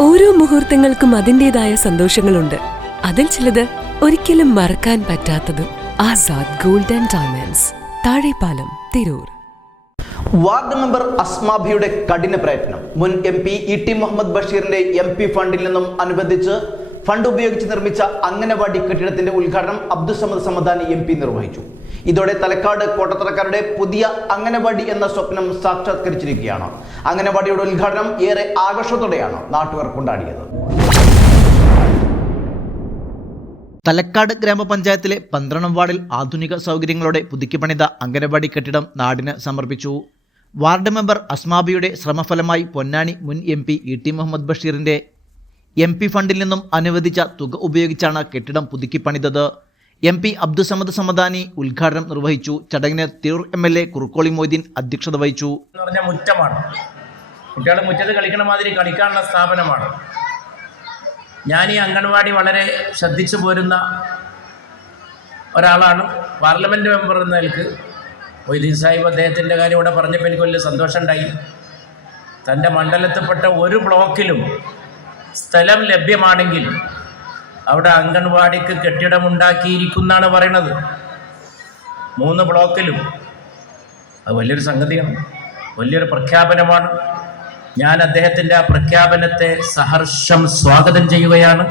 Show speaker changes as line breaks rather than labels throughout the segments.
ഓരോ മുഹൂർത്തങ്ങൾക്കും അതിന്റെതായ സന്തോഷങ്ങളുണ്ട്. അതിൽ ചിലത് ഒരിക്കലും മറക്കാൻ പറ്റാത്തതും Azad golden diamonds Thazhepalam Tirur.
Ward member അസ്മാഭിയുടെ കഠിന പ്രയത്നം. മുൻ M P E T Muhammad ബഷീറിന്റെ എം പി ഫണ്ടിൽ നിന്നും അനുബന്ധിച്ച് ഫണ്ട് ഉപയോഗിച്ച് നിർമ്മിച്ച അംഗനവാടി കെട്ടിടത്തിന്റെ ഉദ്ഘാടനം അബ്ദുസമദ് സമദാനി എം പി നിർവഹിച്ചു. ഇതോടെ തലക്കാട് കോട്ടത്തറക്കാരുടെ പുതിയ അംഗനവാടി എന്ന സ്വപ്നം സാക്ഷാത്കരിച്ചിരിക്കുകയാണ്. അംഗനവാടിയുടെ ഉദ്ഘാടനം ഏറെ ആഘോഷത്തോടെയാണ് നാട്ടുകാർ കൊണ്ടാടിയത്.
തലക്കാട് ഗ്രാമപഞ്ചായത്തിലെ പന്ത്രണ്ടാം വാർഡിൽ ആധുനിക സൗകര്യങ്ങളോടെ പുതുക്കി പണിത അംഗനവാടി കെട്ടിടം നാടിന് സമർപ്പിച്ചു. വാർഡ് മെമ്പർ അസ്മാബിയുടെ ശ്രമഫലമായി പൊന്നാനി മുൻ M P E T Muhammad ബഷീറിന്റെ എം പി ഫണ്ടിൽ നിന്നും അനുവദിച്ച തുക ഉപയോഗിച്ചാണ് കെട്ടിടം പുതുക്കിപ്പണിതത് എം പി അബ്ദുസമദ് സമദാനി ഉദ്ഘാടനം നിർവഹിച്ചു. ചടങ്ങിന് Tirur M L A Kurukkoli Moideen അധ്യക്ഷത വഹിച്ചു.
മുറ്റമാണ്. കുട്ടികൾ മുറ്റത്ത് കളിക്കണ മാതിരി കളിക്കാനുള്ള സ്ഥാപനമാണ്. ഞാൻ ഈ അംഗൻവാടി വളരെ ശ്രദ്ധിച്ചു പോരുന്ന ഒരാളാണ്. പാർലമെന്റ് മെമ്പർ എന്ന നിലയ്ക്ക് മൊയ്തീൻ സാഹിബ് അദ്ദേഹത്തിന്റെ കാര്യം ഇവിടെ പറഞ്ഞപ്പോൾ എനിക്ക് വലിയ സന്തോഷമുണ്ടായി. തന്റെ മണ്ഡലത്തിൽപ്പെട്ട ഒരു ബ്ലോക്കിലും സ്ഥലം ലഭ്യമാണെങ്കിൽ അവിടെ അംഗൻവാടിക്ക് കെട്ടിടമുണ്ടാക്കിയിരിക്കുന്നാണ് പറയണത്. മൂന്ന് ബ്ലോക്കിലും അത് വലിയൊരു സംഗതിയാണ്. വലിയൊരു പ്രഖ്യാപനമാണ്. ഞാൻ അദ്ദേഹത്തിന്റെ ആ പ്രഖ്യാപനത്തെ സഹർഷം സ്വാഗതം ചെയ്യുകയാണ്.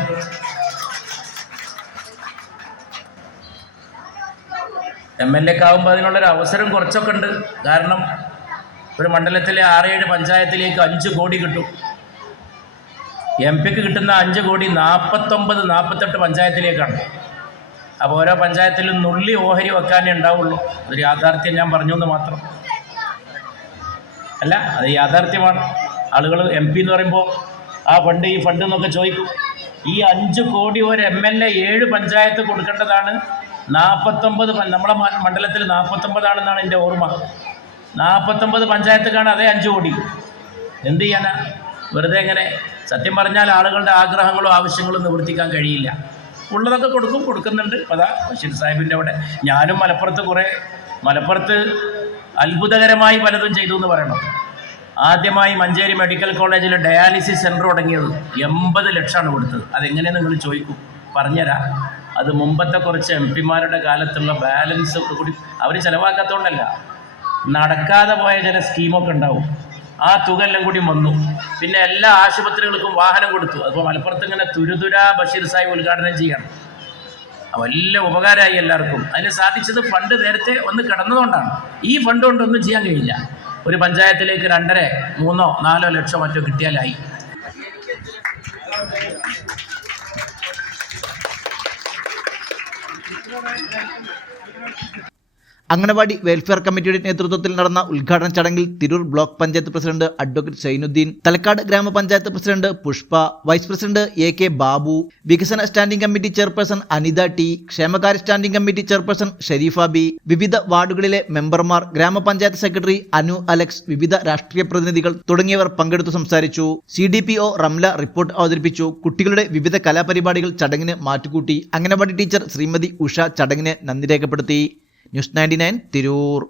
എം എൽ എക്ക് ആകുമ്പോൾ അതിനുള്ളൊരു അവസരം കുറച്ചൊക്കെ ഉണ്ട് കാരണം ഒരു മണ്ഡലത്തിലെ ആറേഴ് പഞ്ചായത്തിലേക്ക് അഞ്ച് കോടി കിട്ടും. എം പിക്ക് കിട്ടുന്ന അഞ്ച് കോടി നാൽപ്പത്തൊമ്പത് നാൽപ്പത്തെട്ട് പഞ്ചായത്തിലേക്കാണ്. അപ്പോൾ ഓരോ പഞ്ചായത്തിലും നുള്ളി ഓഹരി വെക്കാനേ ഉണ്ടാവുള്ളൂ. അതൊരു യാഥാർത്ഥ്യം ഞാൻ പറഞ്ഞു എന്ന് മാത്രം. അല്ല അത് യാഥാർത്ഥ്യമാണ്. ആളുകൾ എം പി എന്ന് പറയുമ്പോൾ ആ ഫണ്ട് ഈ ഫണ്ട് എന്നൊക്കെ ചോദിക്കും. ഈ അഞ്ച് കോടി ഒരു എം എൽ എ ഏഴ് പഞ്ചായത്ത് കൊടുക്കേണ്ടതാണ്. നാൽപ്പത്തൊമ്പത് നമ്മളെ മണ്ഡലത്തിൽ നാൽപ്പത്തൊമ്പതാണെന്നാണ് എന്റെ ഓർമ്മ. നാൽപ്പത്തൊമ്പത് പഞ്ചായത്തുക്കാണ് അതേ അഞ്ച് കോടി. എന്ത് ചെയ്യാനാ? വെറുതെ എങ്ങനെ സത്യം പറഞ്ഞാൽ ആളുകളുടെ ആഗ്രഹങ്ങളോ ആവശ്യങ്ങളോ നിവർത്തിക്കാൻ കഴിയില്ല. ഉള്ളതൊക്കെ കൊടുക്കും കൊടുക്കുന്നുണ്ട്. അതാ ബഷീർ സാഹിബിന്റെ അവിടെ. ഞാനും മലപ്പുറത്ത് കുറേ മലപ്പുറത്ത് അത്ഭുതകരമായി പലതും ചെയ്തു എന്ന് പറയണം. ആദ്യമായി മഞ്ചേരി മെഡിക്കൽ കോളേജിൽ ഡയാലിസിസ് സെന്റർ തുടങ്ങിയത് എൺപത് ലക്ഷമാണ് കൊടുത്തത്. അതെങ്ങനെ നിങ്ങൾ ചോദിക്കും? പറഞ്ഞുതരാം. അത് മുമ്പത്തെ കുറച്ച് എം പിമാരുടെ കാലത്തുള്ള ബാലൻസ് ഒക്കെ കൂടി അവർ ചിലവാക്കാത്തതുകൊണ്ടല്ല നടക്കാതെ പോയ ചില സ്കീമൊക്കെ ഉണ്ടാവും. ആ തുക എല്ലാം കൂടി വന്നു. പിന്നെ എല്ലാ ആശുപത്രികൾക്കും വാഹനം കൊടുത്തു. അതിപ്പോൾ മലപ്പുറത്ത് ഇങ്ങനെ തുരുതുര ബഷീർ സാഹിബ് ഉദ്ഘാടനം ചെയ്യണം. വലിയ ഉപകാരമായി എല്ലാവർക്കും. അതിന് സാധിച്ചത് ഫണ്ട് നേരത്തെ ഒന്ന് കിടന്നതുകൊണ്ടാണ്. ഈ ഫണ്ട് കൊണ്ടൊന്നും ചെയ്യാൻ കഴിയില്ല. ഒരു പഞ്ചായത്തിലേക്ക് രണ്ടര മൂന്നോ നാലോ ലക്ഷം മറ്റോ കിട്ടിയാലായി.
അംഗനവാടി വെൽഫെയർ കമ്മിറ്റിയുടെ നേതൃത്വത്തിൽ നടന്ന ഉദ്ഘാടന ചടങ്ങിൽ Tirur block panchayat president advocate Zainuddin Thalakkad ഗ്രാമപഞ്ചായത്ത് president Pushpa vice president A K Babu വികസന standing committee chairperson Anitha T ക്ഷേമകാര്യ standing committee chairperson Sherifa B വിവിധ വാർഡുകളിലെ മെമ്പർമാർ ഗ്രാമപഞ്ചായത്ത് സെക്രട്ടറി അനു അലക്സ് വിവിധ രാഷ്ട്രീയ പ്രതിനിധികൾ തുടങ്ങിയവർ പങ്കെടുത്തു സംസാരിച്ചു. C D P O Ramla report അവതരിപ്പിച്ചു. കുട്ടികളുടെ വിവിധ കലാപരിപാടികൾ ചടങ്ങിന് മാറ്റുകൂട്ടി. അംഗനവാടി ടീച്ചർ ശ്രീമതി ഉഷ ചടങ്ങിന് നന്ദി രേഖപ്പെടുത്തി. News ninety nine Tirur.